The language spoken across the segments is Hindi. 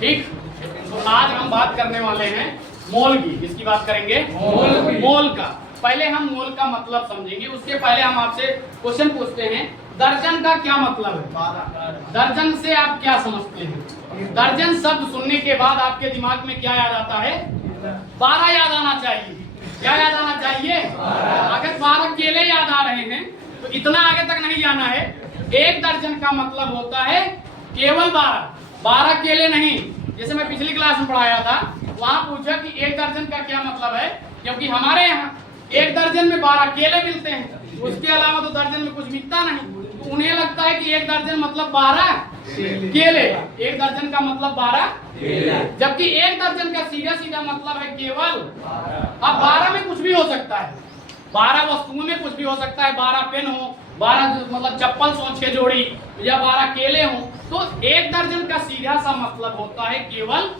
ठीक। तो आज हम बात करने वाले हैं मोल की। किसकी बात करेंगे? मोल का। पहले हम मोल का मतलब समझेंगे, उसके पहले हम आपसे क्वेश्चन पूछते हैं, दर्जन का क्या मतलब है? दर्जन से आप क्या समझते हैं? दर्जन शब्द सुनने के बाद आपके दिमाग में क्या याद आता है? 12 याद आना चाहिए। क्या याद आना चाहिए? अगर 12 केले याद आ रहे हैं तो इतना आगे तक नहीं जाना है। एक दर्जन का मतलब होता है केवल 12 केले नहीं। जैसे मैं पिछली क्लास में पढ़ाया था, वहां पूछा कि एक दर्जन का क्या मतलब है, क्योंकि हमारे यहाँ एक दर्जन में 12 केले मिलते हैं, उसके अलावा तो दर्जन में कुछ मिलता नहीं। तो उन्हें लगता है कि एक दर्जन मतलब 12 केले। एक दर्जन का मतलब 12 केले, जबकि एक दर्जन का सीधा सीधा मतलब है केवल। अब 12 में कुछ भी हो सकता है, 12 वस्तुओं में कुछ भी हो सकता है। 12 पेन हो, 12 मतलब चप्पल 6 जोड़ी, या 12 केले हो। तो एक दर्जन का सीधा सा मतलब होता है केवल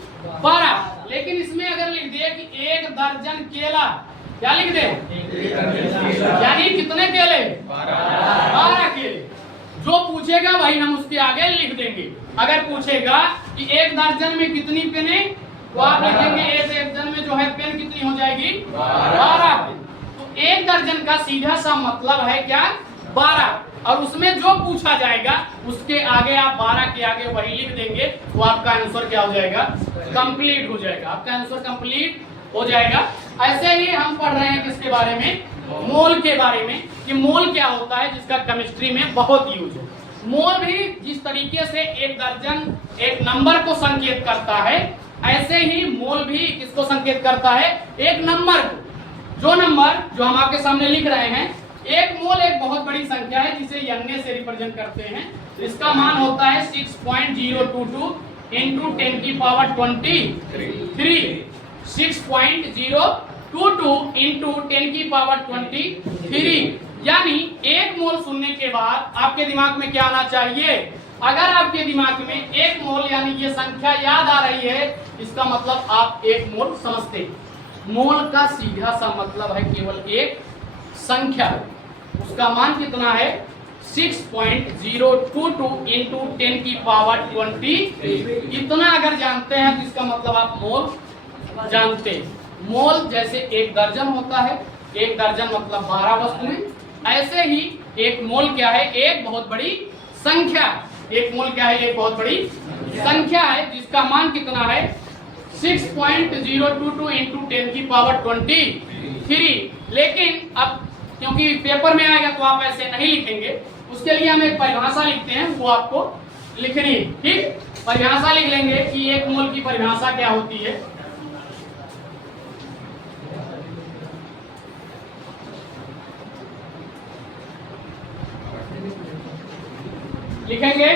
12। लेकिन इसमें अगर लिख दिए कि एक दर्जन केला, क्या लिख दे? यानी कितने केले? 12 केले। जो पूछेगा वही हम उसके आगे लिख देंगे। अगर पूछेगा कि एक दर्जन में कितनी पेने, तो आप लिखेंगे एक दर्जन में जो है पेन कितनी हो जाएगी? 12 पेन। तो एक दर्जन का सीधा सा मतलब है क्या? 12। और उसमें जो पूछा जाएगा उसके आगे आप 12 के आगे वही लिख देंगे, तो आपका आंसर क्या हो जाएगा? कंप्लीट हो जाएगा। आपका आंसर कंप्लीट हो जाएगा। ऐसे ही हम पढ़ रहे हैं किसके बारे में? मोल के बारे में, कि मोल क्या होता है, जिसका केमिस्ट्री में बहुत यूज है। मोल भी जिस तरीके से एक दर्जन एक नंबर को संकेत करता है, ऐसे ही मोल भी किसको संकेत करता है? एक नंबर को। जो नंबर जो हम आपके सामने लिख रहे हैं, एक मोल एक बहुत बड़ी संख्या है जिसे n से रिप्रेजेंट करते हैं। इसका मान होता है 6.022 इंटू 10 की पावर 23। 6.022 इंटू 10 की पावर 23। यानी एक मोल सुनने के बाद आपके दिमाग में क्या आना चाहिए? अगर आपके दिमाग में एक मोल यानी ये संख्या याद आ रही है, इसका मतलब आप एक मोल समझते हैं। मोल का सीधा सा मतलब है केवल एक संख्या। उसका मान कितना है? 6.022 इंटू 10 की पावर 20। इतना अगर जानते हैं तो इसका मतलब आप मोल जानते हैं। मोल जैसे एक दर्जन होता है, एक दर्जन मतलब 12 वस्तुएं, ऐसे ही एक मोल क्या है? एक बहुत बड़ी संख्या। एक मोल क्या है? एक बहुत बड़ी संख्या है जिसका मान कितना है? 6.022 इंटू 10 की पावर 23। लेकिन अब क्योंकि पेपर में आएगा तो आप ऐसे नहीं लिखेंगे, उसके लिए हम एक परिभाषा लिखते हैं, वो आपको लिखनी है। ठीक, परिभाषा लिख लेंगे कि एक मोल की परिभाषा क्या होती है। लिखेंगे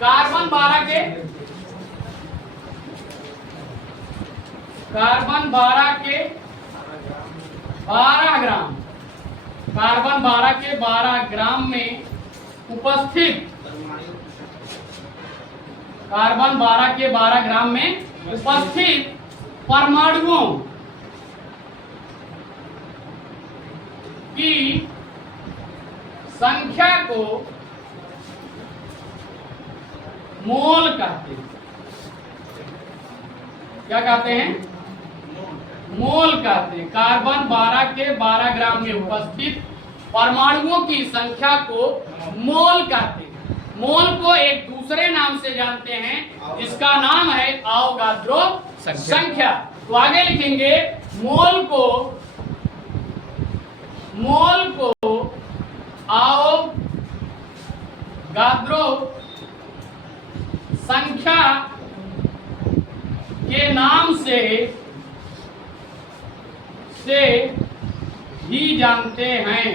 कार्बन 12 के 12 ग्राम, कार्बन 12 के 12 ग्राम में उपस्थित, कार्बन 12 के 12 ग्राम में उपस्थित परमाणुओं की संख्या को मोल कहते हैं। क्या कहते हैं? मोल कहते हैं। कार्बन 12 के 12 ग्राम में उपस्थित परमाणुओं की संख्या को मोल कहते हैं। मोल को एक दूसरे नाम से जानते हैं जिसका नाम है अवोगाद्रो संख्या। तो आगे लिखेंगे मोल को अवोगाद्रो संख्या के नाम से भी जानते हैं।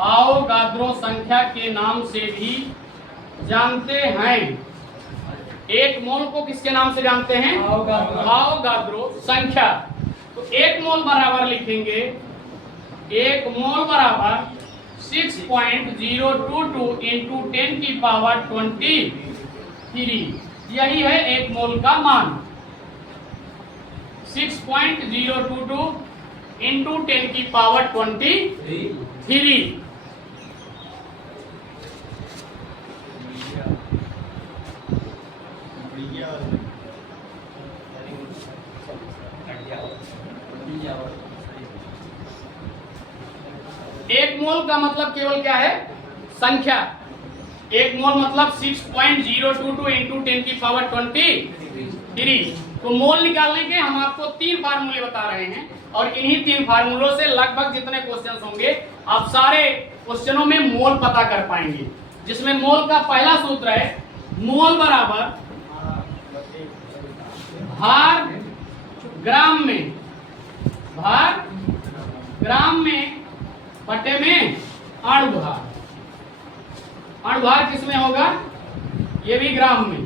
अवोगाद्रो संख्या के नाम से भी जानते हैं। एक मोल को किसके नाम से जानते हैं? अवोगाद्रो संख्या। तो एक मोल बराबर लिखेंगे, एक मोल बराबर 6.022 इंटू 10 की पावर 23। यही है एक मोल का मान। 6.022 इंटू 10 की पावर 23। एक मोल का मतलब केवल क्या है? संख्या। एक मोल मतलब 6.022 इंटू 10 की पावर 23। तो मोल निकालने के हम आपको 3 फार्मूले बता रहे हैं और इन्हीं 3 फार्मूलों से लगभग जितने क्वेश्चंस होंगे आप सारे क्वेश्चनों में मोल पता कर पाएंगे। जिसमें मोल का पहला सूत्र है मोल बराबर भार ग्राम में, भार ग्राम में बटे में अणुभार। अणुभार किसमें होगा? ये भी ग्राम में।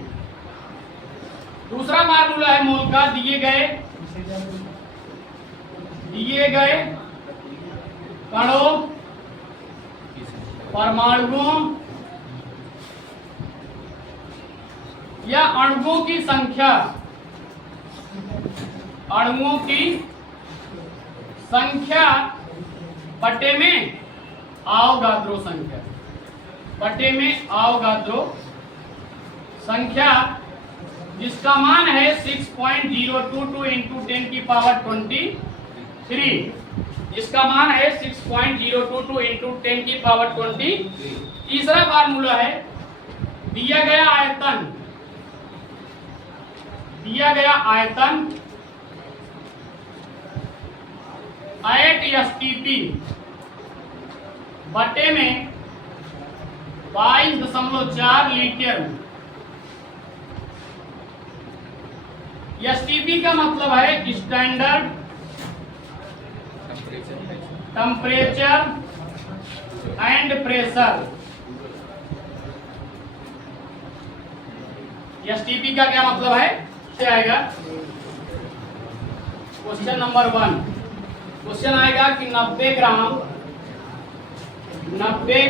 दूसरा फार्मूला है मोल का दिए गए कणों, परमाणुओं या अणुओं की संख्या, अणुओं की संख्या बटे में अवोगाद्रो संख्या, बटे में अवोगाद्रो संख्या जिसका मान है 6.022 इंटू 10 की पावर 23। इसका मान है 6.022 इंटू 10 की पावर 20। तीसरा फार्मूला है दिया गया आयतन 8 STP बटे में 22.4 लीटर। STP का मतलब है standard temperature and pressure. STP का क्या मतलब है? क्या आएगा? क्वेश्चन नंबर 1 क्वेश्चन आएगा कि 90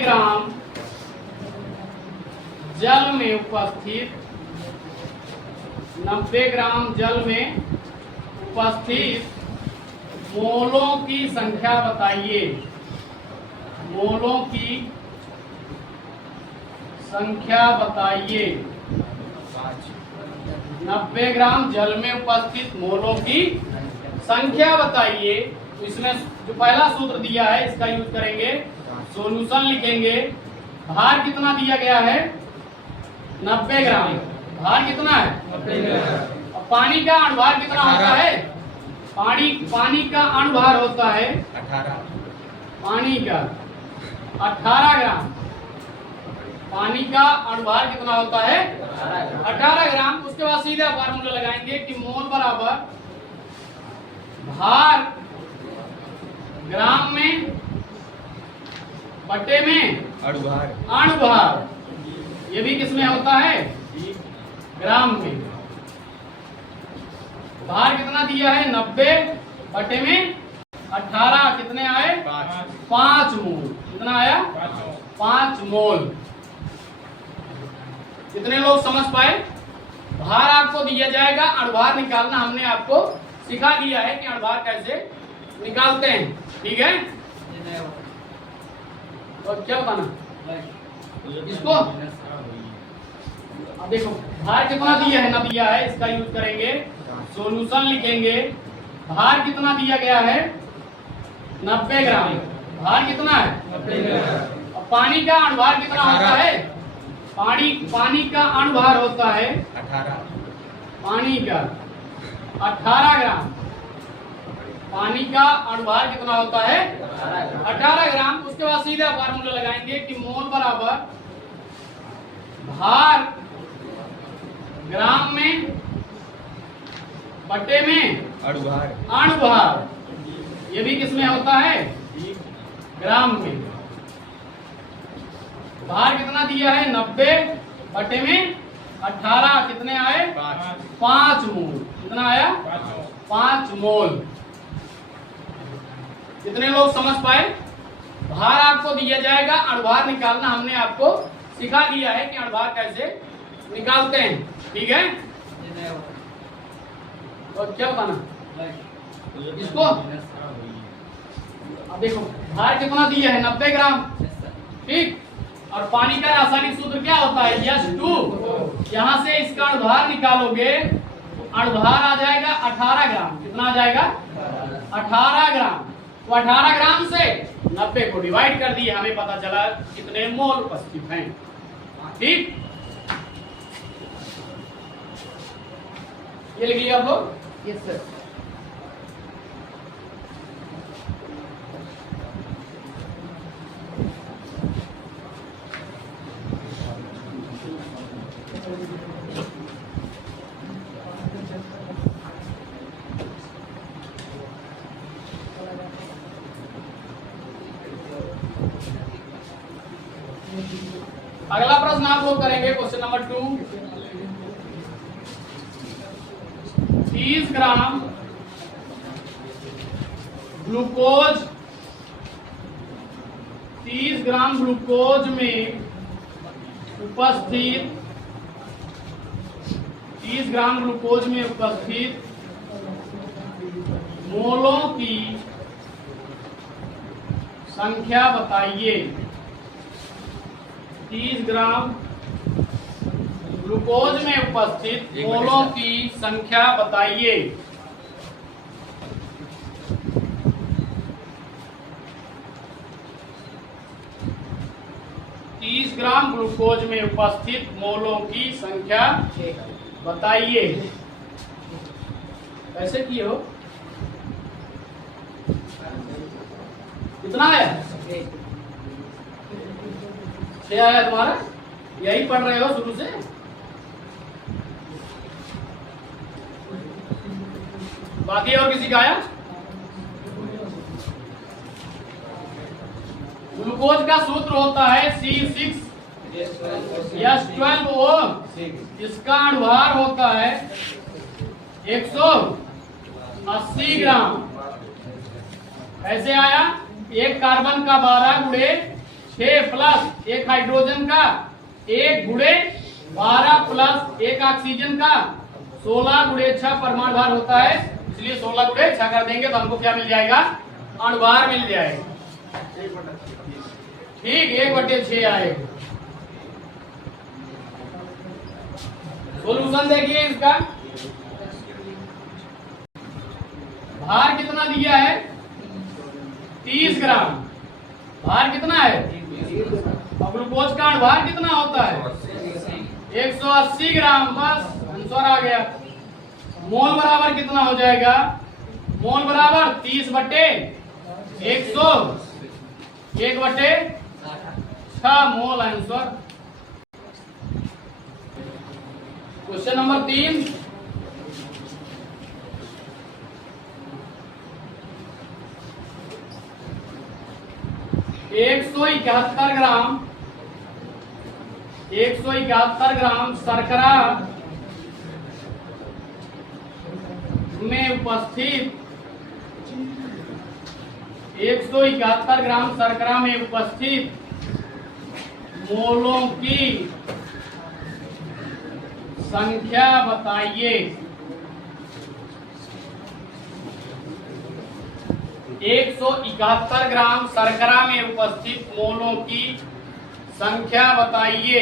ग्राम जल में उपस्थित 90 ग्राम जल में उपस्थित मोलों की संख्या बताइए। मोलों की संख्या बताइए। 90 ग्राम जल में उपस्थित मोलों की संख्या बताइए। तो इसमें जो पहला सूत्र दिया है इसका यूज करेंगे, सॉल्यूशन लिखेंगे। भार कितना दिया गया है? 90 ग्राम। भार कितना है? 90 ग्राम। पानी का अणुभार कितना होता है? पानी का अणुभार होता है 18। पानी का 18 ग्राम। पानी का अणुभार कितना होता है? 18 ग्राम। उसके बाद सीधा फार्मूला लगाएंगे कि मोल बराबर भार ग्राम में बटे में अणुभार। ये भी किसमें होता है? ग्राम में। भार कितना दिया है? 90 बटे में 18 कितने आए? 5 मोल। कितना आया? 5 मोल। कितने लोग समझ पाए? भार आपको दिया जाएगा, अणुभार निकालना हमने आपको सिखा दिया है कि अणुभार कैसे निकालते हैं। ठीक है? और क्या बताना इसको? अब देखो भार कितना दिया है, ना दिया है, इसका यूज करेंगे, सॉल्यूशन लिखेंगे। भार कितना दिया गया है? 90 ग्राम। भार कितना है? 90 ग्राम। और पानी का अणुभार कितना होता है? पानी का अणुभार होता है 18। पानी का 18 ग्राम। पानी का अणुभार कितना होता है? 18 ग्राम। उसके बाद सीधा फार्मूला लगाएंगे कि मोल बराबर भार ग्राम में बटे में अणुभार। ये भी किसमें होता है? ग्राम में। भार कितना दिया है? 90 बटे में 18 कितने आए? 5 मोल। कितना आया? 5 मोल। कितने लोग समझ पाए? भार आपको दिया जाएगा, अणुभार निकालना हमने आपको सिखा दिया है कि अणुभार कैसे निकालते हैं। ठीक है? और क्या बताना इसको? अब देखो भार कितना दिया है? 90 ग्राम। ठीक। और पानी का रासायनिक सूत्र क्या होता है? H2। यहाँ से इसका अणुभार निकालोगे, अणुभार आ जाएगा 18 ग्राम। कितना आ जाएगा? 18 ग्राम। तो 18 ग्राम से 90 को डिवाइड कर दिए, हमें पता चला कितने मोल उपस्थित हैं। ठीक, ये लिख लिया आप लोग? Yes sir. अगला प्रश्न आप लोग करेंगे, question number 2। 30 gram glucose, 30 gram glucose में उपस्थित 30 ग्राम ग्लूकोज में उपस्थित मोलों की संख्या बताइए। 30 ग्राम ग्लूकोज में उपस्थित मोलों की संख्या बताइए। ग्राम ग्लूकोज में उपस्थित मोलों की संख्या बताइए। कैसे किए हो? कितना है? 6 आया तुम्हारा? यही पढ़ रहे हो शुरू से? बाकी और किसी का आया? ग्लूकोज का सूत्र होता है C6H12O। इसका अणुभार होता है 180 ग्राम। ऐसे आया, एक कार्बन का 12 गुणे 6 प्लस एक हाइड्रोजन का 1 गुणे 12 प्लस एक ऑक्सीजन का 16 गुणे 6 परमाणु भार होता है। इसलिए 16 गुणे 6 कर देंगे तो हमको क्या मिल जाएगा? अणुभार मिल जाएगा। ठीक, 1/6 आएगा। सोल्यूशन देखिए इसका। भार कितना दिया है? 30 ग्राम। भार कितना है? और ग्लूकोज का भार कितना होता है? 180 ग्राम। बस आंसर आ गया। मोल बराबर कितना हो जाएगा? मोल बराबर 30/100, 1/6 मोल आंसर। Question number 3। एक सौ इकहत्तर ग्राम शर्करा में उपस्थित 171 ग्राम शर्करा में उपस्थित मोलों की संख्या बताइए। 171 ग्राम शर्करा में उपस्थित मोलों की संख्या बताइए।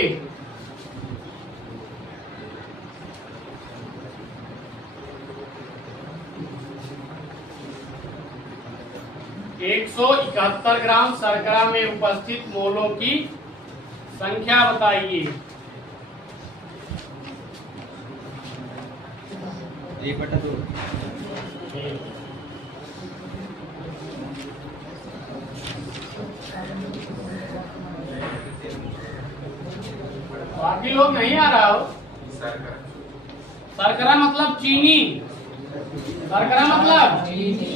एक 171 ग्राम शर्करा में उपस्थित मोलों की संख्या बताइए। 1/2। बाकी लोग नहीं आ रहा हो? शर्करा मतलब चीनी। शर्करा मतलब चीनी।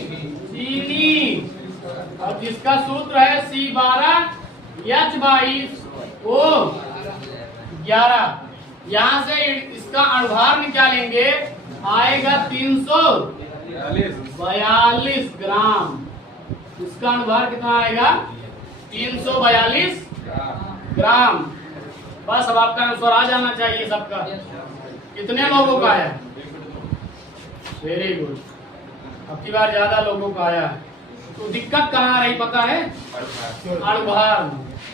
और जिसका सूत्र है C12H22O11। यहाँ से इसका अणुभार निकालेंगे, आएगा 342 ग्राम। इसका अणुभार कितना आएगा? 342 ग्राम। बस अब आपका आंसर आ जाना चाहिए सबका। कितने लोगों का आया? Very good. अब की बार ज्यादा लोगों का आया। तो दिक्कत कहाँ आ रही पता है? अणुभार।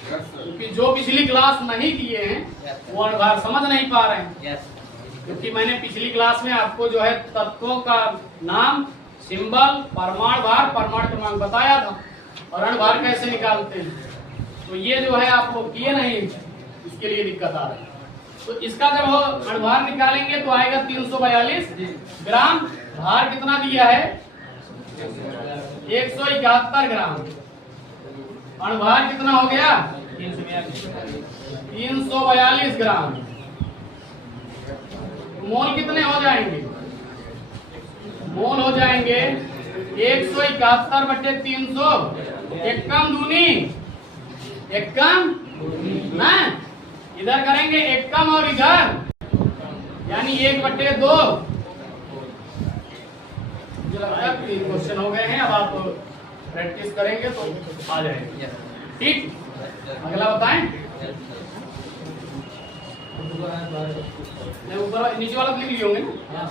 क्योंकि जो पिछली क्लास नहीं किए हैं वो अणुभार समझ नहीं पा रहे हैं। क्योंकि मैंने पिछली क्लास में आपको जो है तत्वों का नाम, सिंबल, परमाणु भार, परमाणु क्रमांक बताया था और अणुभार कैसे निकालते हैं। तो ये जो है आप वो किए नहीं, इसके लिए दिक्कत आ रही है। तो इसका जब अणुभार निकालेंगे तो आएगा 342 ग्राम। भार कितना दिया है? 171 ग्राम। अणुभार कितना हो गया? 342 ग्राम। मोल कितने हो जाएंगे? मोल हो जाएंगे 171/300। एक कम दूनी, एक कम ना, इधर करेंगे एक कम और इधर, यानी 1/2। मुझे लगता है 3 क्वेश्चन हो गए हैं। अब आप प्रैक्टिस करेंगे तो आ जाएंगे। ठीक, अगला बताएं। ऊपर नीचे वाला लिख लिए होंगे ना।